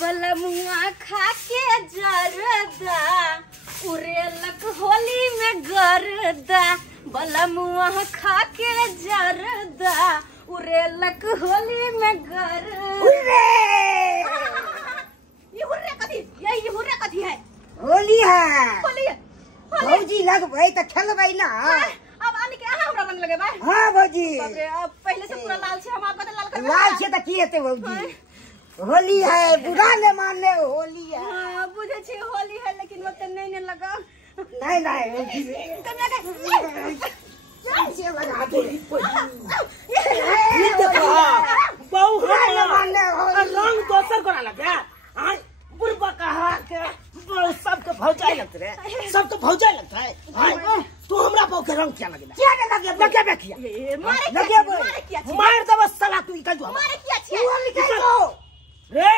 बलमुआ खा के जरदा उड़ेलक होली में गरदा। बलमुआ खा के जरदा उड़ेलक होली में गरदा। ये हुर्रे कथी है? होली है। होली है। भौजी लगबै त खेलबै ना। अब आनी के अहाँ हमरा रंग लगेबै? हां भौजी। बाप रे, अब पहले से पूरा लाल छे, हम आपका त लाल करबै। लाल छे त की हेतै भौजी? होली है, बुरा न मानले होली है। हां बुझे छी होली है, लेकिन ओते नहीं लगा। नहीं भौजी कन्या के से लगा दे। ये देखो बहु न मानले रंग दोसर कोना लगे। हां बुरबा कहा के सबके भौजाई लगत रे, सबके भौजाई लगत है। हां तू हमरा बहु के रंग क्या लगेला? क्या न लगे लगे बेखिया मारे लगे क्या छी? मार दब साला तू इका जो मारे क्या छी? तू निकल दो रे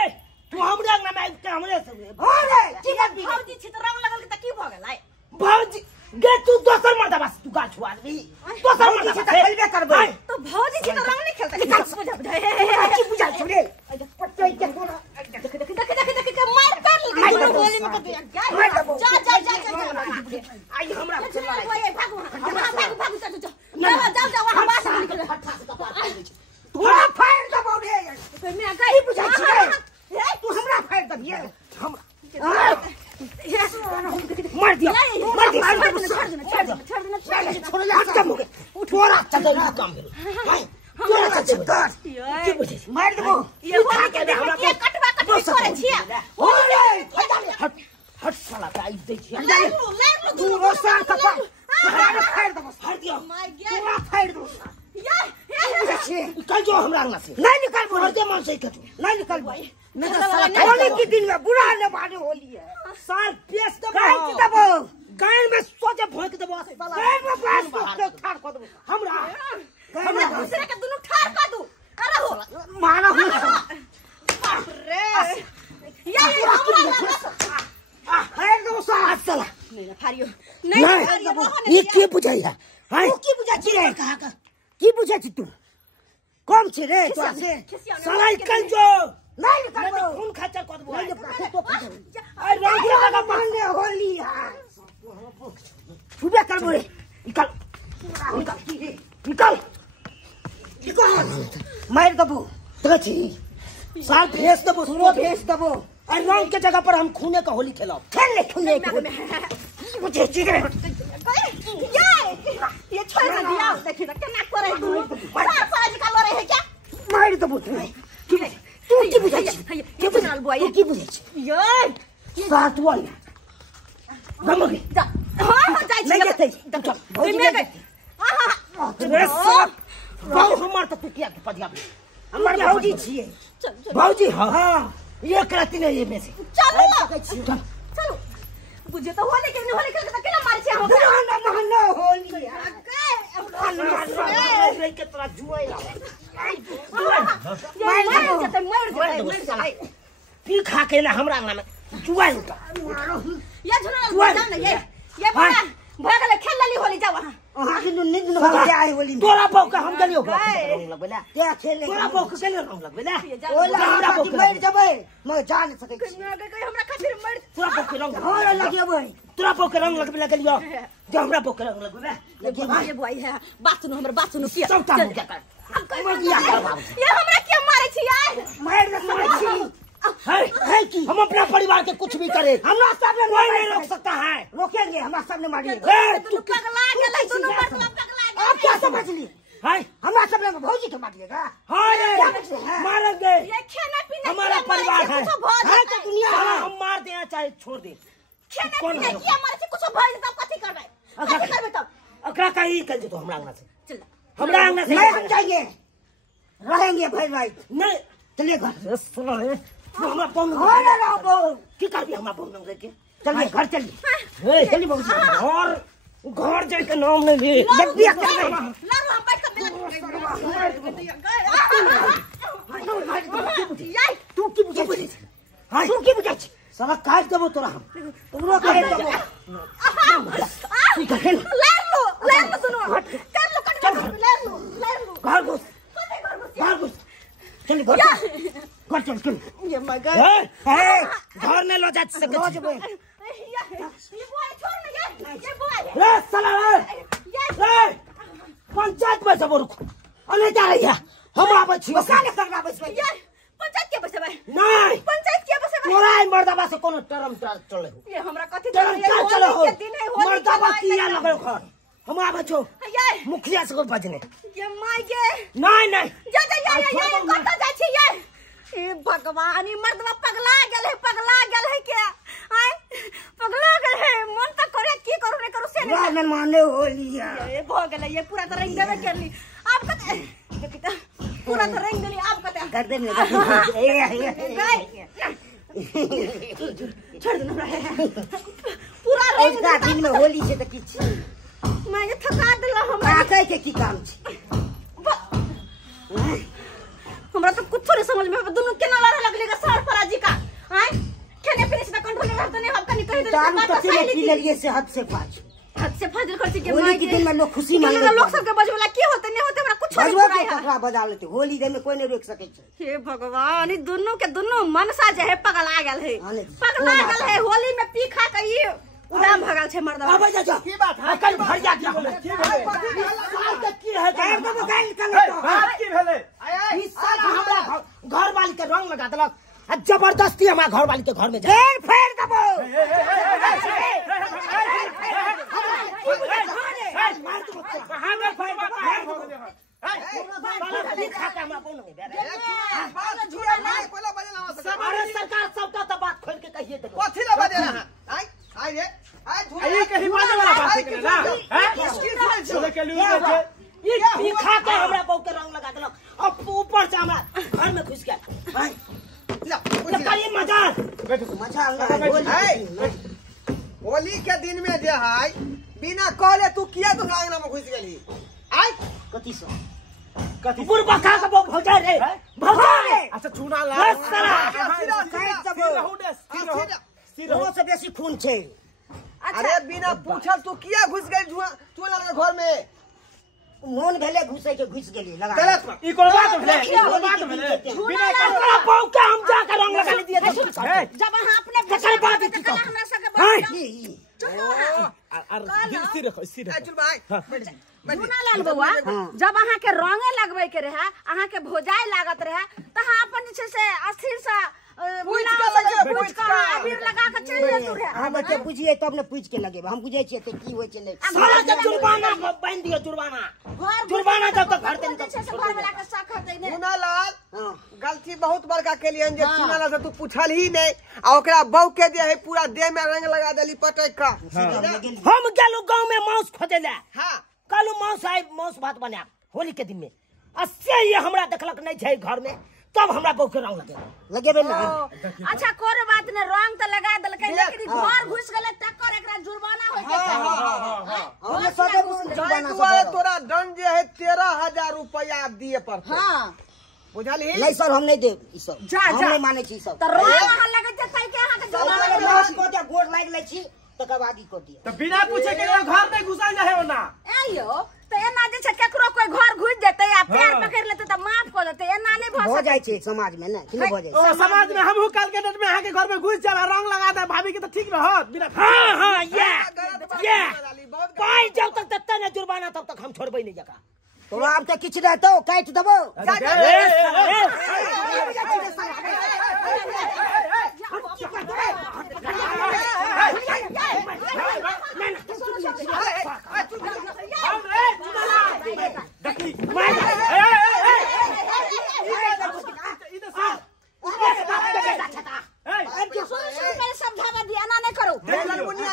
तू हमरा अंगना में के हमरे सब रे अरे की बात भी भौजी छी त रंग लगल के त की भ गेलै? भौजी गे तू दोसर मर्दा बस तू गाछ हुआ आदमी दोसर भौजी मर्दा से त खेलबे करबै। तो भौजी छी त रंग नहीं खेलता कि की बुझाइ छ रे? पट्टै के कोना देख मार कर ले दोनों गोली में कर दिया। जा आई हमरा जाओ वहां बाहर से निकल। तोरा फायर दबौ रे। तो मैं गई बुझाइ छ रे? तू हमरा फायर दबिए। हम मार दिया मार दिया छोड़ देना छोड़ ले खत्म हो गया। थोड़ा चल काम भेल हां थोड़ा चल की बुझे मार देबो। ये होली के दिन के कटवा कटवी करे छिया। हो रे हट हट साला का आई दे छिया ले लो तू रोसा कपा फायर दबो। हट दियो माय तोरा फायर दबो। ये निकल जो हमरा अंगना से नहीं निकल बोल हर दे मन से कट नहीं निकल मैं तो साला होली के दिन में बुरा न माने होली है। साल पेस दबो गाय की दबो गाय में सोचे भोंक दबो साला गाय में पास को ठाड़ को दबो। हमरा हमरा दूसरे के दोनों ठार कर दू। अरे हो मारा हो बाप रे ये हमरा फायर दबो साला। नहीं फारियो नहीं ये के बुझाइया हां तू की बुझा छी रे? कहा का की बुझा छी तू? कम छी रे तो से साला निकल जो नहीं निकल मैं दो। तो खून खर्चा कर दबो अरे रंग लगा माने होली है। छुबे करबो रे। निकल निकल मार दबो देखा छी साल भेस दबो सुनो भेज दबो। और रंग के जगह पर हम खूने का होली खेलब खेल ले खुले मुझे छी रे। ये छोड़ दिया देखिए केना करे दोनों पांच का लड़े है क्या? मार दबो तू की बुझा छी? ये बुझाल बुआ तू की बुझा छी? ये साथ वाला रमगे हां जाय छी नहीं जेतै भौजी में गई हां रे सब बहु हमार तो पिटिया के पदिया हमर भौजी छिए। भौजी हां ये करती नहीं ये में से चलो चलो बुझे तो होली के केना मार छी हम बुरा न माने होली है। रे के तोरा जुआई ला मर जाए पी खा के ना हमरा अंगना में जुआई उठा ये झुना ना ये भगले खेल लेली होली जाओ वहां वहां के नींद न हो जाए होली में। तोरा बौ का हम गलियो रंग लगबेला क्या खेले तोरा बौ के गलियो रंग लगबेला ओला हमरा की मर जबै मैं जान सकै छी। हमरा खातिर मर तोरा बौ के रंग और लगेबै तोरा बौ के रंग लगबेला गलियो जो हमरा बौ के रंग लगबेला ये बुआई है बात सुनो किया चौथा हो गया ये हमरा क्या मारे छी यार? मार न सकै छी। है कि हम अपना परिवार के कुछ भी करे हमरा सामने कोई नहीं रोक सकता है रोकेंगे हमरा सामने मारिए। तू पगला गेलै दोनों मतलब पगला आप क्या समझ ली? है हमरा सामने भौजी के मारिएगा? हां रे मारेंगे ये खाना पीना हमारा परिवार है है तो दुनिया साला है। हम मार दे चाहे छोड़ दे खाना कौन पीना है? किया मारे छी कुछ भइल तब कथि करबै? कथि करबै तब? अकरा कहीं कर दे तो हमरा अंगना से चल हमरा अंगना से नहीं हम जाएंगे रहेंगे भाई भाई नहीं चलिए घर। सुनो रे तू हमरा पौन और रहो की कर दिया हमरा पौन के चलिए घर चलिए। चलिए बाबूजी घर जाए के नाम नहीं ले जब भी आके लड़ू हम बैठ के तू की बुझा छी? हां तू की बुझा छी? साला काट देबो तोरा हम पूरा काट देबो। ले लो दोनों कर लो ले लो घर घुस घर घुस चल घर चल चल ये मगर घर में लो जा सके ये बोल छोड़ ना ये बोल रे साला रे पंचायत में सब रुक अने जा रही है हम आबे छी काने करना बस ये पंचायत के बसे भाई नहीं पंचायत के बसे भाई तोरा मर्दाबा से कोनो टर्म चले हो ये हमरा कथि टर्म चले हो के दिन है होली मर्दाबा किया लगल घर हम आबे छो ये मुखिया से को बजने ये माय के नहीं नहीं जा कत जा छी ये भगवान ई मर्दवा पगला गेल है के आय पगला गेल है मन त करे की करू रे करू से वाह न माने होलिया ये भ गेल ये पूरा तरह देवे करली आप कत देखिता पूरा तरह रंग देली आप कत कर दे छोड़ दे ना पूरा रंग का दिन में होली से त किछ मैं ये थका देला हमरा काकै के की काम छी हमरा तो कुछ नहीं समझ में दोनों केना लड़े लगले का सार फराजी का आय खेने पीने से कंट्रोल नहीं रहते नहीं हम कनी कह दे दारू तो पी लिए से हद से फाजिल करती के होली के दिन में लोग खुशी माने लोग सब के बजवला की होते नहीं होते हमरा कुछ बजवा के ककरा बजा लेते होली दिन में कोई नहीं रोक सके छै हे भगवान ई दोनों के दोनों मनसा जे है पगला गेल है होली में पी खा के ई उड़ाम भगल छै मर्दवा अब जा की बात है कल भर जा की बोले की भेले साल के की है गाय तो गाय निकल की भेले इस साल हमरा घर वाली के रंग लगा देलक आ जबरदस्ती हमरा घर वाली के घर में जा फेर दबो मार दो हमरा फेर सरकार सबका तो बात खोल के कहिए तो कथि ला बजे रहा आई रे आई ये कहीं बात वाला बात है ना हैं चले के लिए ये तीखा के हमरा बहू के रंग लगा देलक अब ऊपर से हमरा घर में घुस गया हां ला ये मजाल होली के दिन में जे है बिना कहले तू किया तो आंगना में घुस गेली आई कथि से कथि बुरबा खा के भौजा रे अच्छा चूना ला वो से बेसी खून छे अरे बिना पूछल तू किया घुस गई चूना के घर में मोन भेले घुसे के घुस गेली लगा गलत ई कोन बात भेले बिना कपड़ा पाऊ के हम जा के रंग लगा दिए जब हां अपने ककर बात की हमरा संगे चल भाई झूना लाल बउआ जब अहाँ के रंगे लगबे के रहे अहाँ के भोजाई लागत रहे त हां अपन जे से अस्थिर से पूछ के अबीर लगा के चल जेतु रे हां बच्चे बुझिए तब न पूछ के लगे हम बुझे छिए त की होय छै नहीं साला के जुर्माना बांध दियो जुर्माना जब तक घर तक से घर वाला के साखर दे ने चूना लाल गलती बहुत बड़का केलियन जे चूना लाल से तू पूछल ही नहीं आ ओकरा बहू के जे है पूरा देह में रंग लगा देली पटक का हम गेलु गांव में मांस खोदेला हां कालू मांस भात बना होली के दिन में अस्से ये हमरा देखलक नहीं छै घर में तब हमरा बहू के रंग लगेबे ना अच्छा कोरे बात ने रंग त लगा देलकै लेकिन घर घुस गेले तकर एकरा जुर्माना होय के हम सब जुर्माना से तोरा दंड जे है 13,000 रुपया दिए पड़त हां बुझली नहीं सर हम नहीं देब ई सब जा हम नहीं माने छी सब त रंग अहाँ लगे जे तै के अहाँ के जुर्माना को जा गोड़ लाग ले छी तकर बाद ई को दिए तो बिना पूछे के घर में घुसल जाए हो ना आयो त एना जे छै केकरो कोई घर घुस जेतै आ पैर पकड़ लेतै त माफ क देतै एना नहीं हो जाय छै समाज में ना कि नहीं हो जाय ओ समाज में हमहु काल के डेट में आके घर में घुस जाला रंग लगा दे भाभी के तो ठीक रहत बिना हां ये पाई जब तक तत्ते न जुर्माना तब तक हम छोड़बै नहीं जका तो आप तो किछ रहतो काट देबो समझावा दिया ना नहीं करो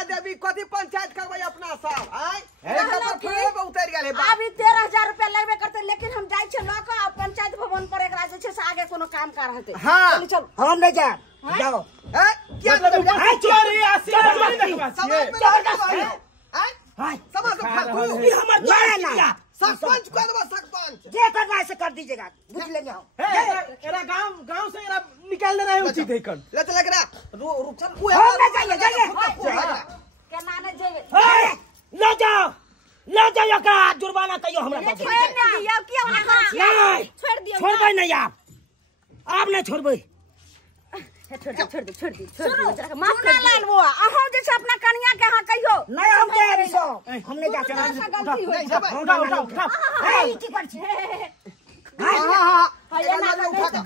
देवी कथी पंचायत करबै अपना सब उतर गेल अभी 13,000 रुपया लगबे करते लेकिन हम जाय छै लक पंचायत भवन पर एकरा जे छै से आगे कोनो काम कार हेतै हां चल हम नहीं जा जाओ क्या चोरी समाज सरपंच कर दो सरपंच जे करना है से कर दीजिएगा बुझ लेंगे हम एरा गांव से एरा निकाल देना है उचित है कर ले चल एकरा रुक चल हम नहीं जाइए केना न जेबे ले जाओ एकरा जुर्माना कहियो हमरा छोड़ दियो क्या वाला नहीं छोड़ दियो छोड़बै नहीं आप आप नहीं छोड़बे। छोड़ दी माफ कर लाल बुआ अहाँ जैसे अपना कन्या के अहाँ कहियो नहीं हम के अभी सो हमने जा चला की कर छी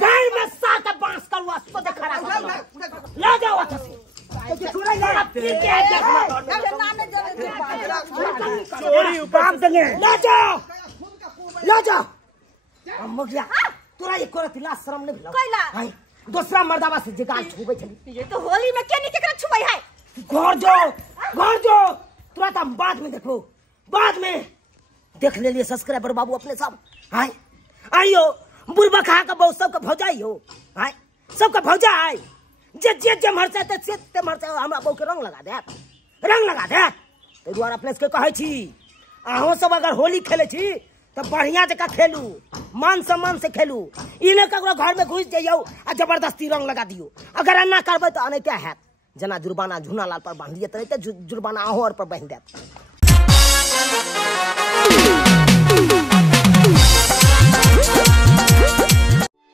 गाय में सात बांस का हुआ सो दे खड़ा ले जाओ अच्छा से चोरी उपाम देंगे ले जाओ हम मुखिया तोरा एक करत ला शर्म नहीं भेलो कैला हाय दूसरा मर्दावा से जगाल छुबे छली ये तो होली में के निकल छुबई है घर जो तुरंत हम बाद में देखो बाद में देख ले लिए सब्सक्राइबर बाबू अपने सब हाय आइयो बुढ़बा खा का बहुत सबका भौजाई हो हाय सबका भौजा है जे मरते ते मरते हमरा बहु के रंग लगा दे ते द्वारा अपने के कहै छी अहों सब अगर होली खेले छी तो बढ़िया जगह खेलू मान सम्मान से खेलू इने ककरो घर में घुस जाइयो आ जबरदस्ती रंग लगा दियो अगर अन्ना करबे तो अने क्या है जना जुर्माना झूना लाल पर बांध दिए तो जुर्माना अहों और पर बांध देत